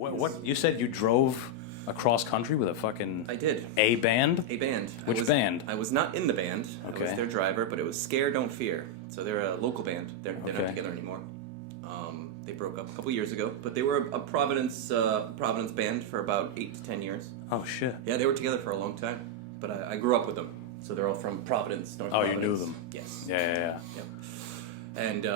What you said you drove across country with a fucking... I did. A band? A band. Which band? I was not in the band. Okay. I was their driver, but it was Scare Don't Fear. So they're a local band. They're not together anymore. They broke up a couple years ago, but they were a Providence band for about 8 to 10 years. Oh, shit. Yeah, they were together for a long time, but I grew up with them. So they're all from Providence, North Providence. You knew them? Yes. Yeah. Yep. And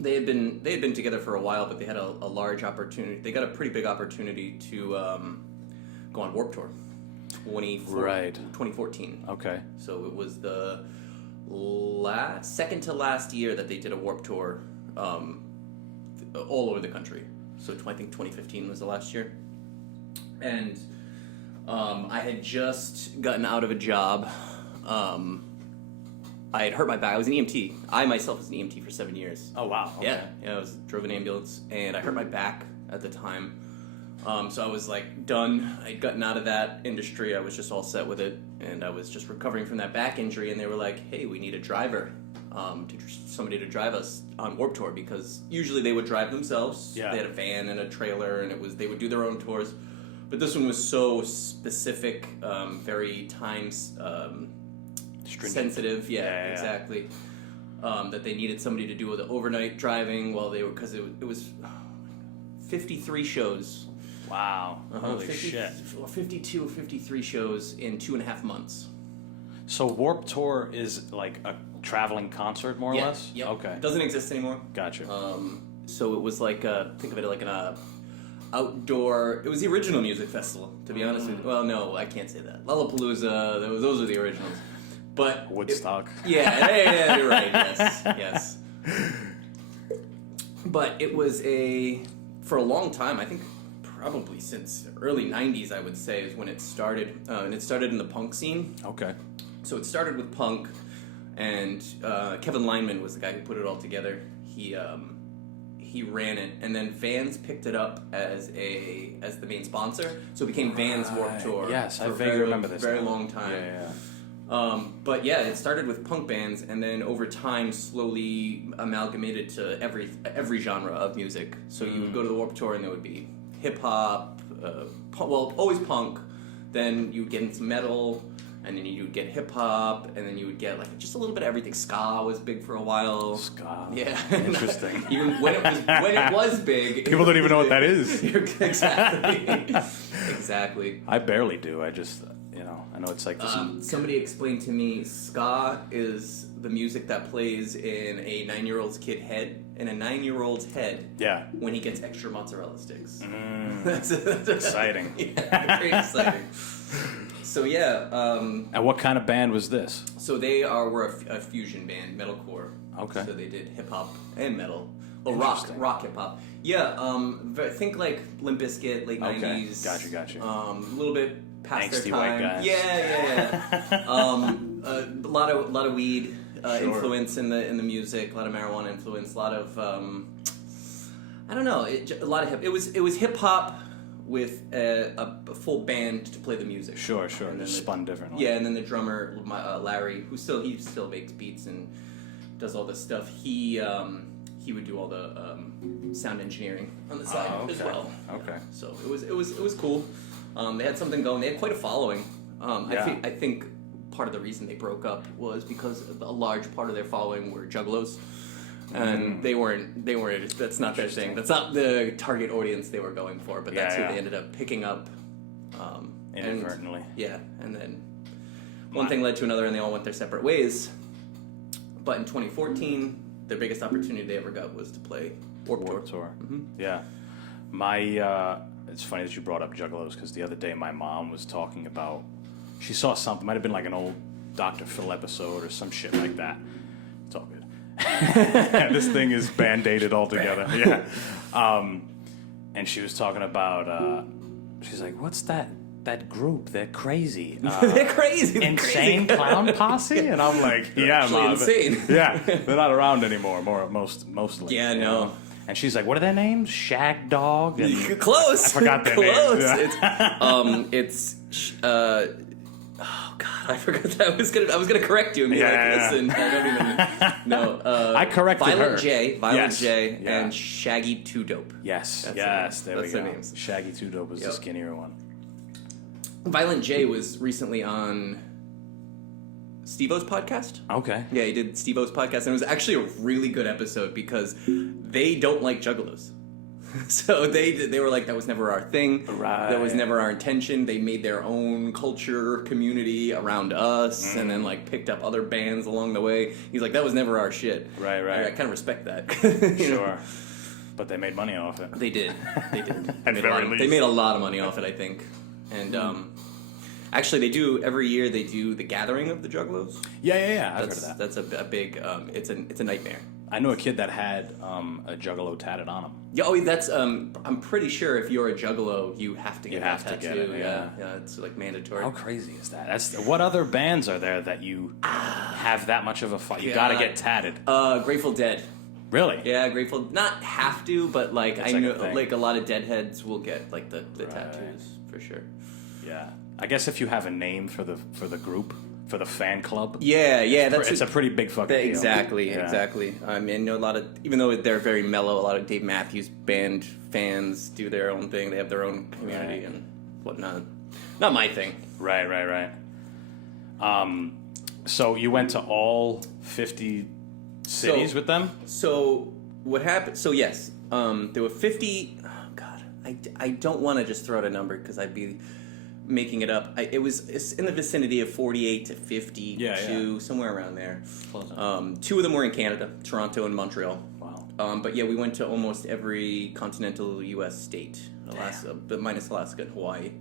they had been together for a while, but they had a large opportunity. They got a pretty big opportunity to go on Warped Tour, 2014. Okay. So it was the second to last year that they did a Warped Tour all over the country. So I think 2015 was the last year. And I had just gotten out of a job. I had hurt my back. I was an EMT. I myself was an EMT for 7 years. Oh, wow. Okay. Yeah. I drove an ambulance, and I hurt my back at the time. So I was like done. I'd gotten out of that industry. I was just all set with it, and I was just recovering from that back injury. And they were like, "Hey, we need a driver, somebody to drive us on Warped Tour," because usually they would drive themselves. Yeah. They had a van and a trailer, and they would do their own tours. But this one was so specific, very sensitive. Yeah, exactly. That they needed somebody to do the overnight driving because it was 53 shows. Wow. Holy shit. 52 or 53 shows in 2.5 months. So Warped Tour is like a traveling concert, more or less? Yep. Okay. It doesn't exist anymore. Gotcha. So it was like, think of it like an outdoor... It was the original music festival, to be honest with you. Well, no, I can't say that. Lollapalooza, those are the originals. But Woodstock. Yeah, you're right. Yes. But it was for a long time, I think probably since early 90s, I would say, is when it started. And it started in the punk scene. Okay. So it started with punk, and Kevin Lyman was the guy who put it all together. He ran it, and then Vans picked it up as the main sponsor. So it became Vans Warped Tour. Yes, I for vaguely remember this. Very long time. Yeah. But yeah, it started with punk bands, and then over time slowly amalgamated to every genre of music. So you would go to the Warped Tour, and there would be hip hop, always punk. Then you would get into metal, and then you would get hip hop, and then you would get like just a little bit of everything. Ska was big for a while. Ska. Yeah. Interesting. Even when it was big, people don't even know what that is. Exactly. I barely do. I just. I know it's like this. Somebody explained to me, ska is the music that plays in a 9-year-old's head, Yeah. when he gets extra mozzarella sticks. That's exciting. Yeah, very exciting. So yeah. And what kind of band was this? So they were a fusion band, metalcore. Okay. So they did hip hop and metal. Well, rock hip hop. Yeah. Think like Limp Bizkit, late 90s. Gotcha. A little bit past Angsty their time. White guys. Yeah. A lot of weed influence in the music. A lot of marijuana influence. A lot of I don't know. A lot of hip. It was hip hop with a full band to play the music. Sure. And just spun differently. Yeah, and then the drummer Larry, he still makes beats and does all this stuff. He would do all the sound engineering on the side as well. Okay. So it was cool. They had something going. They had quite a following. I think part of the reason they broke up was because a large part of their following were juggalos, and they weren't. That's not their thing. That's not the target audience they were going for. But that's who they ended up picking up. Inadvertently. And then one thing led to another, and they all went their separate ways. But in 2014, their biggest opportunity they ever got was to play Warped Tour. Mm-hmm. Yeah. It's funny that you brought up juggalos, because the other day my mom was talking about, she saw something, might have been like an old Dr. Phil episode or some shit like that. It's all good. This thing is band-aided altogether. Yeah. And she was talking about, she's like, what's that group? They're crazy. They're crazy. Insane Clown Posse? And I'm like, yeah, Mom. Insane. Yeah, they're not around anymore, mostly. Yeah, no. And she's like, what are their names? Shag Dog? And Close. I forgot their names. Yeah. It's Oh God, I forgot that I was gonna correct you and be listen, I don't even know. I corrected Violent her. Violent J, and Shaggy Two Dope. Yes, That's there we go. their names. Shaggy Two Dope was the skinnier one. Violent J was recently on Steve-O's podcast. Okay. Yeah, he did Steve-O's podcast, and it was actually a really good episode because they don't like juggalos. So they were like, that was never our thing. Right. That was never our intention. They made their own culture, community around us, and then like picked up other bands along the way. He's like, that was never our shit. Right. I kind of respect that. Sure. But they made money off it. They did. They made a lot of money off it, I think. And actually, they do every year. They do the gathering of the Juggalos. Yeah. I've heard of that. That's a big. It's a nightmare. I know a kid that had a Juggalo tatted on him. Yeah, that's. I'm pretty sure if you're a Juggalo, you have to get that tattoo. Get it, yeah, it's like mandatory. How crazy is that? What other bands are there that you have that much of a fight? You gotta get tatted. Grateful Dead. Really? Yeah, Grateful. Not have to, but like it's I know, a like a lot of Deadheads will get like the tattoos for sure. Yeah, I guess if you have a name for the group, for the fan club. Yeah, it's a pretty big fucking deal. Exactly. I mean, I know a lot of, even though they're very mellow, a lot of Dave Matthews Band fans do their own thing. They have their own community and whatnot. Not my thing. Right. So you went to all 50 cities with them? So what happened? So yes, there were 50. Oh God, I don't want to just throw out a number because I'd be making it up. It's in the vicinity of 48 to 52, somewhere around there. Close. 2 of them were in Canada, Toronto and Montreal. Wow. But yeah, we went to almost every continental U.S. state, but minus Alaska and Hawaii.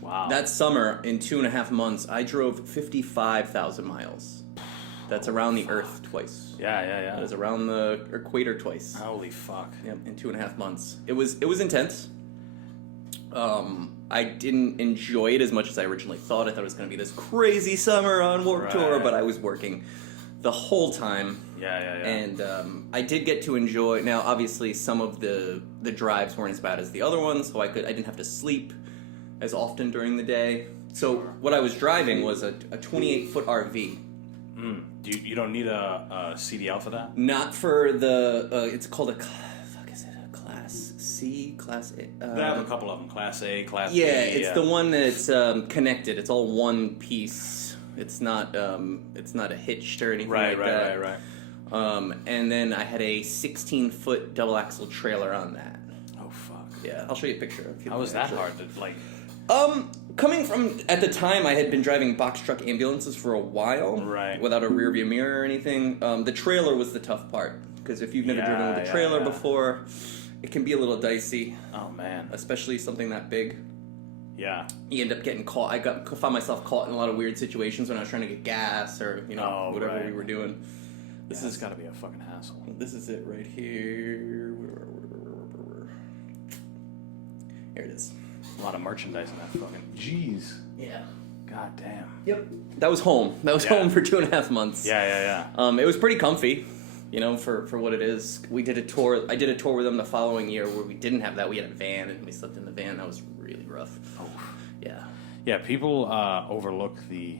Wow. That summer, in 2.5 months, I drove 55,000 miles. That's around the Earth twice. Yeah. That is around the equator twice. Holy fuck. Yep, in 2.5 months. It was intense. I didn't enjoy it as much as I originally thought. I thought it was going to be this crazy summer on Warped Tour, but I was working the whole time. Yeah. And I did get to enjoy. Now, obviously, some of the drives weren't as bad as the other ones, so I didn't have to sleep as often during the day. So what I was driving was a 28-foot RV. You don't need a CDL for that? Not for the. It's called a. Class C, Class A. They have a couple of them. Class A, Class B. Yeah, it's the one that's connected. It's all one piece. It's not a hitched or anything like that. Right. And then I had a 16-foot double axle trailer on that. Oh fuck. Yeah, I'll show you a picture. How was that hard to like? Coming from, at the time, I had been driving box truck ambulances for a while, right? Without a rear view mirror or anything. The trailer was the tough part because if you've never driven with a trailer before, it can be a little dicey. Oh man, especially something that big. Yeah. You end up getting caught. Found myself caught in a lot of weird situations when I was trying to get gas or whatever we were doing. This has got to be a fucking hassle. This is it right here. Here it is. A lot of merchandise in that fucking. Jeez. Yeah. God damn. Yep. That was home. That was home for 2.5 months. Yeah. It was pretty comfy, for what it is. We did a tour. I did a tour with them the following year where we didn't have that. We had a van and we slept in the van. That was really rough. Oh. Yeah. Yeah. People overlook the.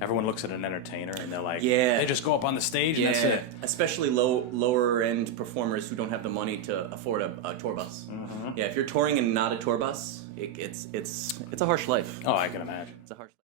Everyone looks at an entertainer and they're like, they just go up on the stage and that's it. Especially lower end performers who don't have the money to afford a tour bus. Mm-hmm. Yeah, if you're touring and not a tour bus, it's a harsh life. Oh, I can imagine. It's a harsh life.